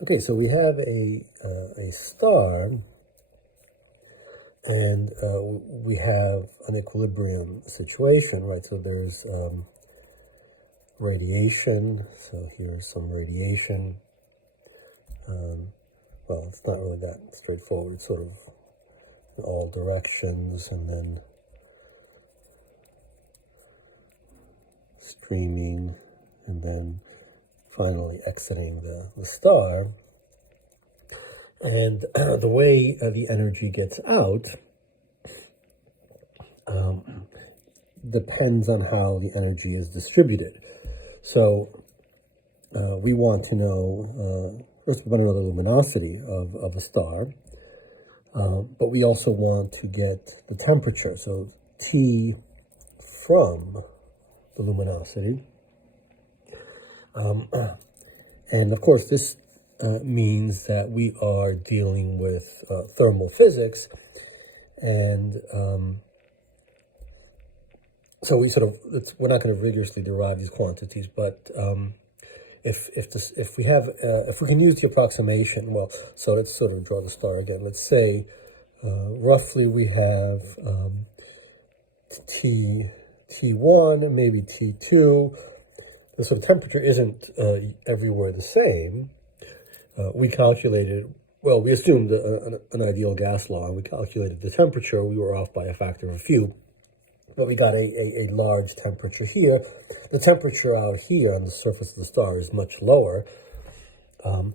Okay, so we have a star, and we have an equilibrium situation, right? So there's radiation. So here's some radiation. Well, it's not really that straightforward. It's sort of in all directions, and then streaming, and then finally exiting the star. And the way the energy gets out depends on how the energy is distributed. So we want to know, first we want to know the luminosity of a star, but we also want to get the temperature, so T from the luminosity. And of course, this means that we are dealing with thermal physics, and so we sort of, we're not going to rigorously derive these quantities, but if we can use the approximation, well, so let's sort of draw the star again. Let's say roughly we have T1, maybe T2. The sort of temperature isn't everywhere the same. We calculated, well, we assumed an ideal gas law, and we calculated the temperature. We were off by a factor of a few, but we got a large temperature here. The temperature out here on the surface of the star is much lower, and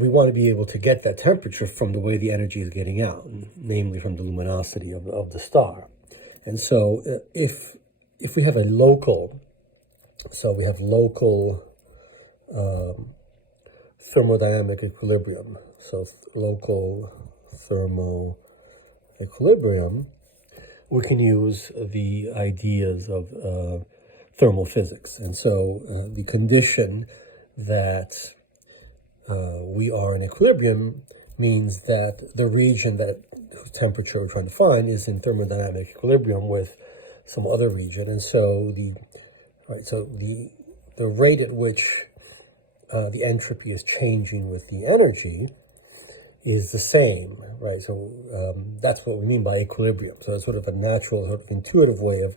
we want to be able to get that temperature from the way the energy is getting out, namely from the luminosity of the star. And so if we have a local, so we have local thermodynamic equilibrium, so local thermal equilibrium, we can use the ideas of thermal physics. And so the condition that we are in equilibrium means that the region that whose temperature we're trying to find is in thermodynamic equilibrium with some other region. And so the rate at which the entropy is changing with the energy is the same, right? So that's what we mean by equilibrium. So it's sort of a natural, sort of intuitive way of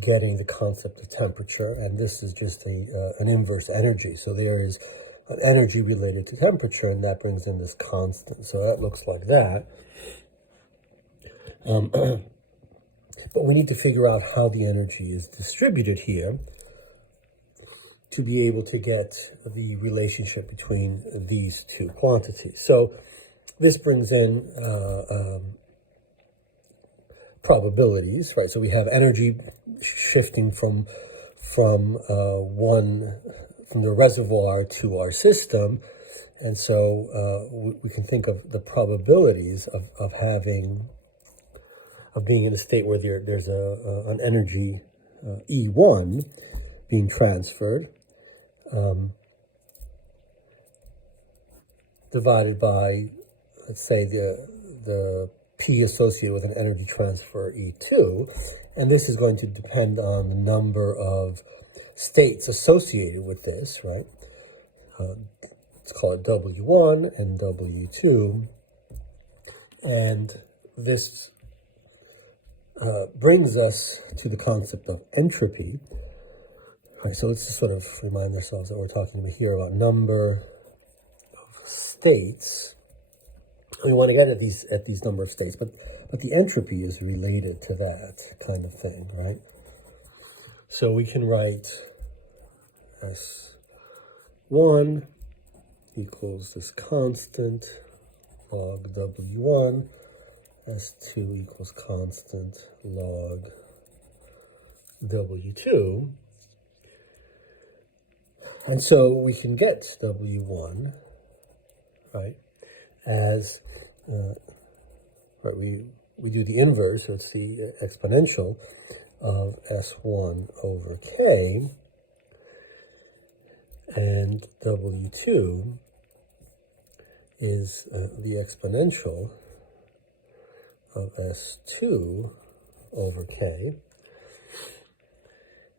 getting the concept of temperature. And this is just an inverse energy. So there is an energy related to temperature, and that brings in this constant. So that looks like that. But we need to figure out how the energy is distributed here to be able to get the relationship between these two quantities. So this brings in probabilities, right? So we have energy shifting from the reservoir to our system, and so we can think of the probabilities of being in a state where there's an energy E1 being transferred, divided by, let's say, the P associated with an energy transfer E2, and this is going to depend on the number of states associated with this, right? Let's call it W1 and W2, and this brings us to the concept of entropy. All right, so let's just sort of remind ourselves that we're talking here about number of states. We want to get at these number of states, but the entropy is related to that kind of thing, right? So we can write S1 equals this constant log W1, S2 equals constant log W2. And so we can get W1, right, as, we do the inverse, so it's the exponential of S1 over K, and W2 is the exponential of S2 over K.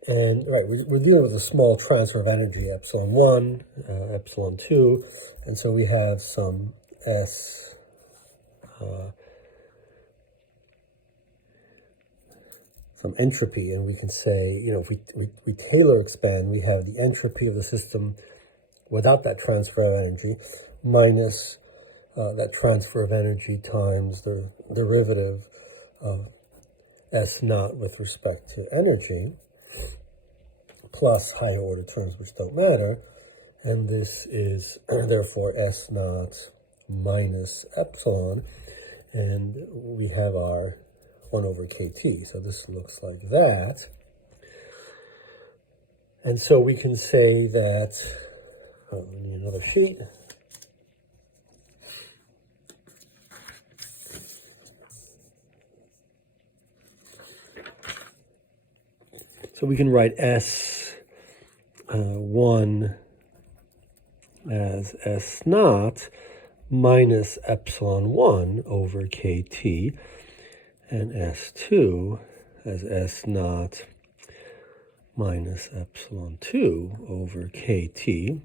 And right, we're dealing with a small transfer of energy, epsilon 1, epsilon 2, and so we have some S some entropy, and we can say, you know, if we Taylor expand, we have the entropy of the system without that transfer of energy minus that transfer of energy times the derivative of S naught with respect to energy, plus higher order terms which don't matter, and this is therefore S naught minus epsilon, and we have our 1 over kT. So this looks like that. And so we can say that, oh, we need another sheet. So we can write S1 as S naught minus epsilon 1 over kT, and S2 as S naught minus epsilon 2 over kT.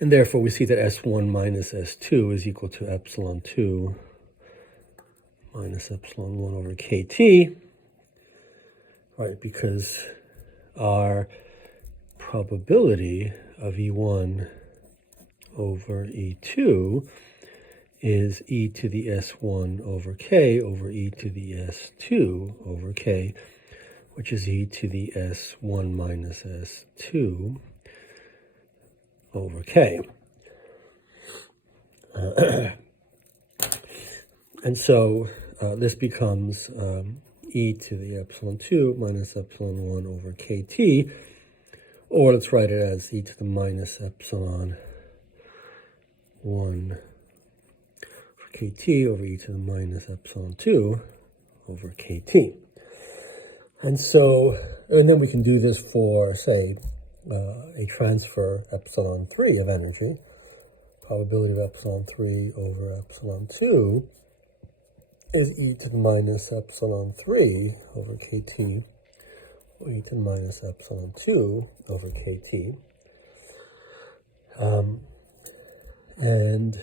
And therefore we see that S1 minus S2 is equal to epsilon 2 minus epsilon 1 over kT, right, because our probability of E1 over E2 is e to the S1 over k over e to the S2 over k, which is e to the S1 minus S2 over k. And so this becomes e to the epsilon 2 minus epsilon 1 over kt, or let's write it as e to the minus epsilon 1 kt over e to the minus epsilon 2 over kt. And so, and then we can do this for, say, a transfer epsilon 3 of energy. Probability of epsilon 3 over epsilon 2 is e to the minus epsilon 3 over kt, or e to the minus epsilon 2 over kt. And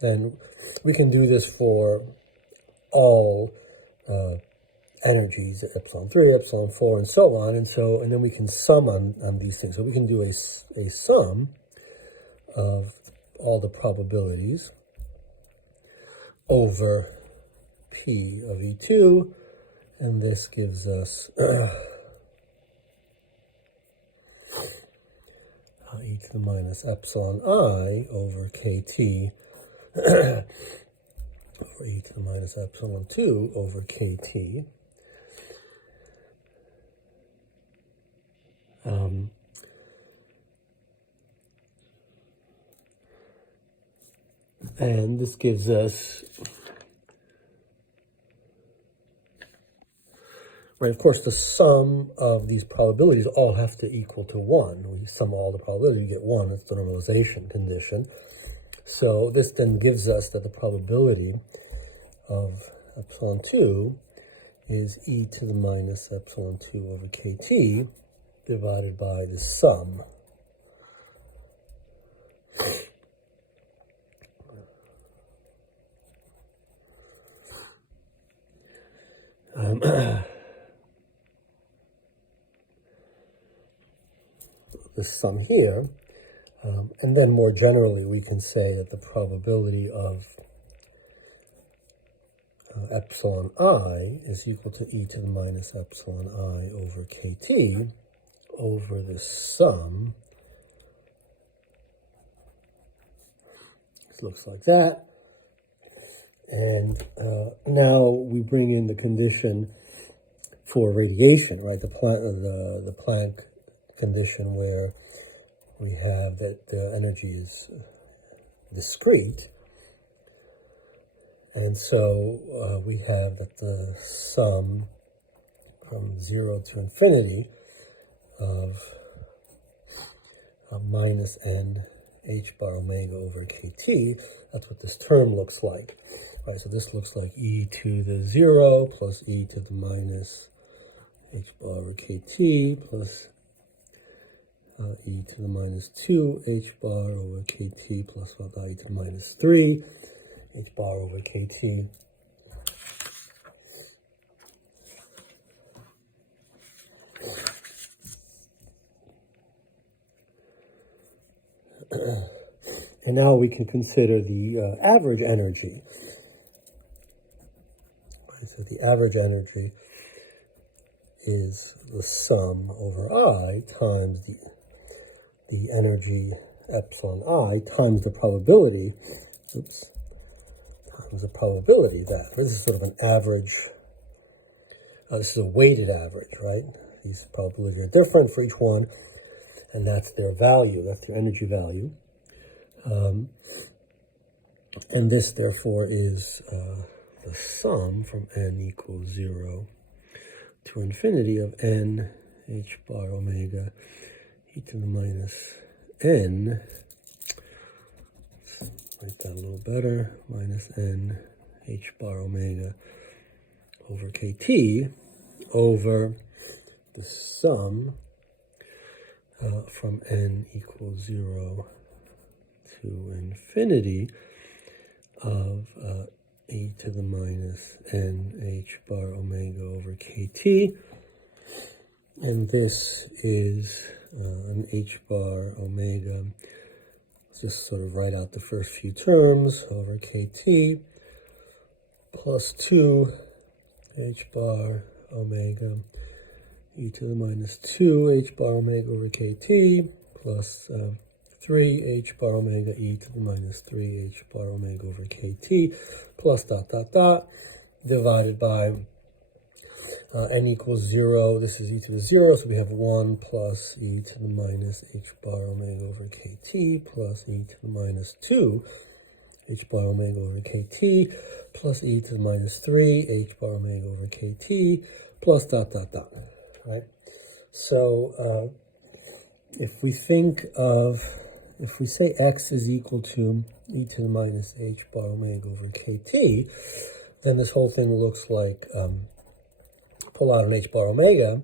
then we can do this for all energies, epsilon 3, epsilon 4, and so on. And then we can sum on these things. So we can do a sum of all the probabilities over P of E2, and this gives us e to the minus epsilon I over kt over e to the minus epsilon 2 over kt. And this gives us, right, of course, the sum of these probabilities all have to equal to 1. We sum all the probabilities, you get 1. That's the normalization condition. So this then gives us that the probability of epsilon 2 is e to the minus epsilon 2 over kt divided by the sum. This sum here, and then more generally we can say that the probability of epsilon I is equal to e to the minus epsilon I over kt over the sum. This looks like that. And now we bring in the condition for radiation, right? The Planck condition where we have that the energy is discrete. And so we have that the sum from 0 to infinity of minus n h bar omega over kt, that's what this term looks like. Right, so this looks like e to the 0 plus e to the minus h bar over kt plus e to the minus 2 h bar over kt plus e to the minus 3 h bar over kt. And now we can consider the average energy. So the average energy is the sum over I times the energy epsilon I times the probability, times the probability that. This is sort of an average, this is a weighted average, right? These probabilities are different for each one, and that's their value, that's their energy value. And this, therefore, is the sum from n equals 0 to infinity of n h bar omega e to the minus n, write that a little better, minus n h bar omega over kt over the sum from n equals 0 to infinity of e to the minus n h bar omega over kt, and this is an h bar omega, just sort of write out the first few terms, over kt plus 2 h bar omega e to the minus 2 h bar omega over kt plus 3 h bar omega e to the minus 3 h bar omega over kt plus divided by n equals 0. This is e to the 0, so we have 1 plus e to the minus h bar omega over kt plus e to the minus 2 h bar omega over kt plus e to the minus 3 h bar omega over kt plus right? So if we think of, if we say x is equal to e to the minus h bar omega over kt, then this whole thing looks like, pull out an h bar omega,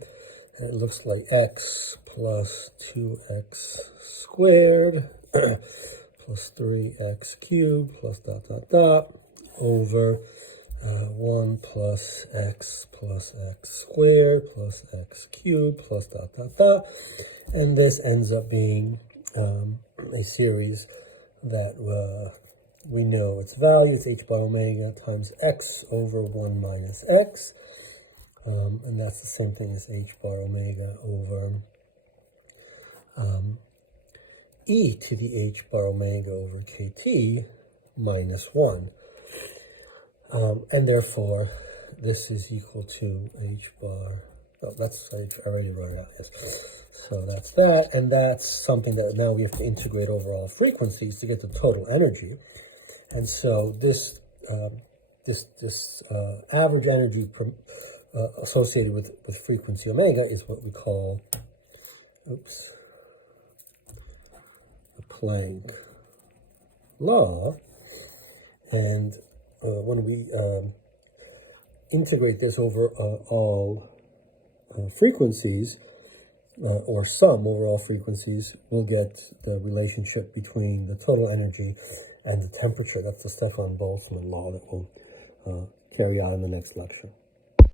and it looks like x plus 2x squared plus 3x cubed plus over 1 plus x squared plus x cubed plus and this ends up being a series that we know its value. It's h bar omega times x over 1 minus x, and that's the same thing as h bar omega over e to the h bar omega over kt minus 1. And therefore, this is equal to h bar, that's, I already wrote out this. So that's that, and that's something that now we have to integrate over all frequencies to get the total energy. And so this average energy associated with frequency omega is what we call, the Planck law. And when we integrate this over all frequencies, or sum over all frequencies, we'll get the relationship between the total energy and the temperature. That's the Stefan Boltzmann law that we'll carry out in the next lecture.